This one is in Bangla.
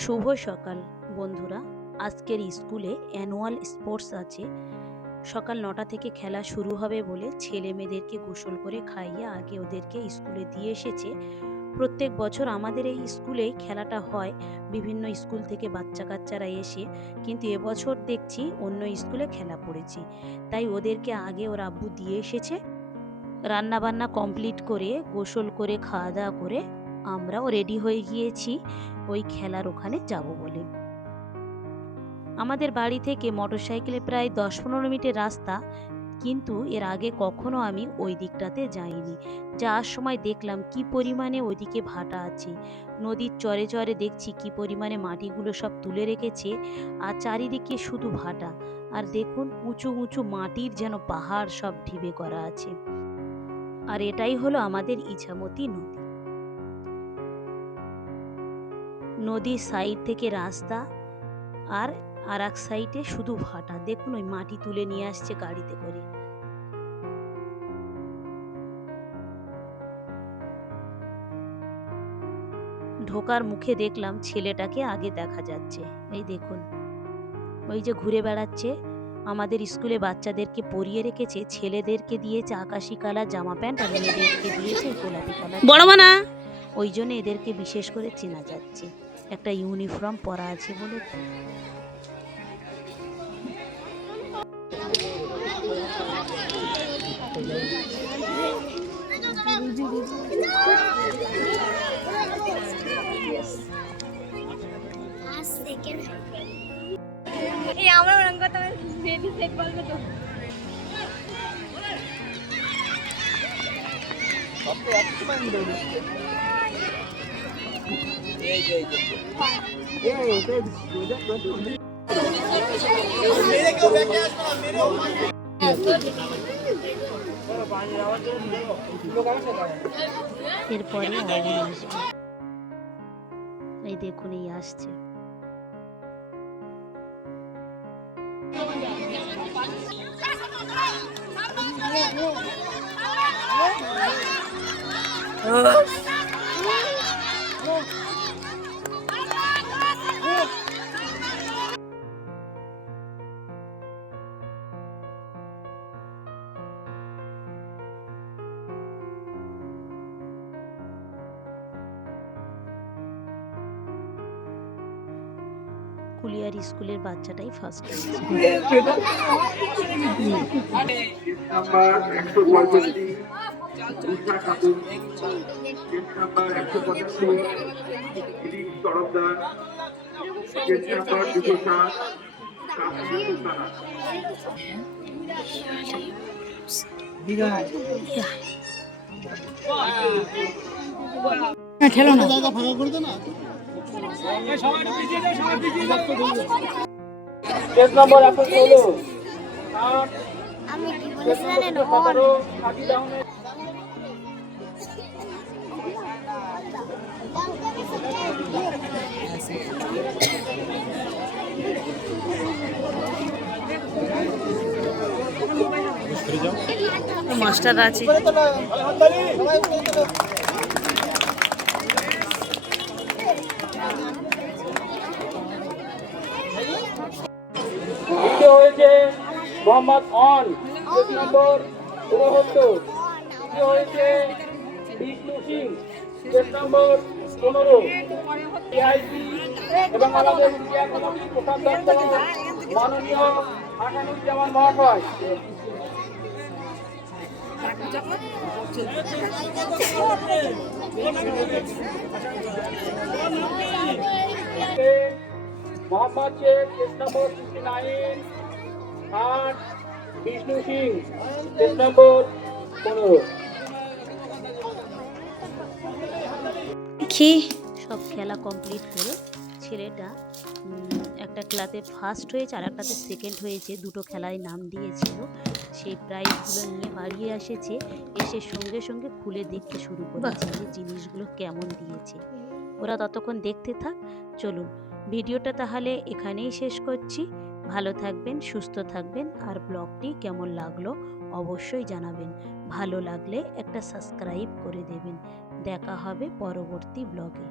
শুভ সকাল বন্ধুরা। আজকের স্কুলে অ্যানুয়াল স্পোর্টস আছে। সকাল 9টা থেকে খেলা শুরু হবে বলে ছেলে মেয়েদেরকে গোসল করে খাইয়ে আগে ওদেরকে স্কুলে দিয়ে এসেছে। প্রত্যেক বছর আমাদের এই স্কুলেই খেলাটা হয়, বিভিন্ন স্কুল থেকে বাচ্চা কাচ্চারা এসে, কিন্তু এবছর দেখছি অন্য স্কুলে খেলা পড়েছে, তাই ওদেরকে আগে ওর আব্বু দিয়ে এসেছে। রান্না বান্না কমপ্লিট করে গোসল করে খাওয়া দাওয়া করে আমরাও রেডি হয়ে গিয়েছি ওই খেলার ওখানে যাব বলে। আমাদের বাড়ি থেকে মোটরসাইকেলে প্রায় 10-15 মিনিটের রাস্তা, কিন্তু এর আগে কখনো আমি ওই দিকটাতে যাইনি। যাওয়ার সময় দেখলাম কি পরিমাণে ওইদিকে ভাটা আছে, নদীর চরে চরে দেখছি কি পরিমাণে মাটিগুলো সব তুলে রেখেছে, আর চারিদিকে শুধু ভাটা। আর দেখুন উঁচু উঁচু মাটির যেন পাহাড় সব ঢিবে করা আছে। আর এটাই হলো আমাদের ইছামতি নদী। নদীর সাইড থেকে রাস্তা, আর এক সাইডে শুধু ভাটা। দেখুন ওই মাটি তুলে নিয়ে আসছে গাড়িতে করে। ঢোকার মুখে দেখলাম ছেলেটাকে আগে দেখা যাচ্ছে, এই দেখুন ওই যে ঘুরে বেড়াচ্ছে। আমাদের স্কুলে বাচ্চাদেরকে পরিয়ে রেখেছে, ছেলেদেরকে দিয়েছে আকাশি কালার জামা প্যান্ট আর মেয়েদেরকে দিয়েছে গোলাপি কালার। বড় মানা, ওই জন্য এদেরকে বিশেষ করে চেনা যাচ্ছে, একটা ইউনিফর্ম পরা আছে বলে। আমরা ওরকম কথা বেবি সেট বলবো তো আপনি একটু টাইম দেন মেরে কেউ ব্যাকে আসবে না, মেরে এরপরে আসবে, এই দেখুন এই আসছে। কুলিয়ার স্কুলের বাচ্চাটাই ফার্স্ট হয়েছে। খেলো না, জায়গা ফাঁকা করে দে না। আমি কি বলেছিলেন মাস্টার আছে। হয়েছে মোহাম্মদ অন নম্বর 69, হয়েছে বিষ্ণু সিং নম্বর 15, এবং আমাদের কোষাধ্যক্ষ মাননীয় হাসানুজ্জামান মহাশয়। মোহাম্মদ শেখ নম্বর 69 আর বিষ্ণু সিং নম্বর 15। সব খেলা কমপ্লিট করে ছেলেটা একটা খেলাতে ফার্স্ট হয়েছে আর একটাতে সেকেন্ড হয়েছে, দুটো খেলায় নাম দিয়েছিল। সেই প্রাইজগুলো নিয়ে বাড়ি এসেছে, এসে সঙ্গে সঙ্গে খুলে দেখতে শুরু করেছে যে জিনিসগুলো কেমন দিয়েছে। ওরা ততক্ষণ দেখতে থাক। চলুন ভিডিওটা তাহলে এখানেই শেষ করছি। ভালো থাকবেন, সুস্থ থাকবেন, আর ব্লগটি কেমন লাগলো অবশ্যই জানাবেন। ভালো লাগলে একটা সাবস্ক্রাইব করে দেবেন। দেখা হবে পরবর্তী ব্লগে।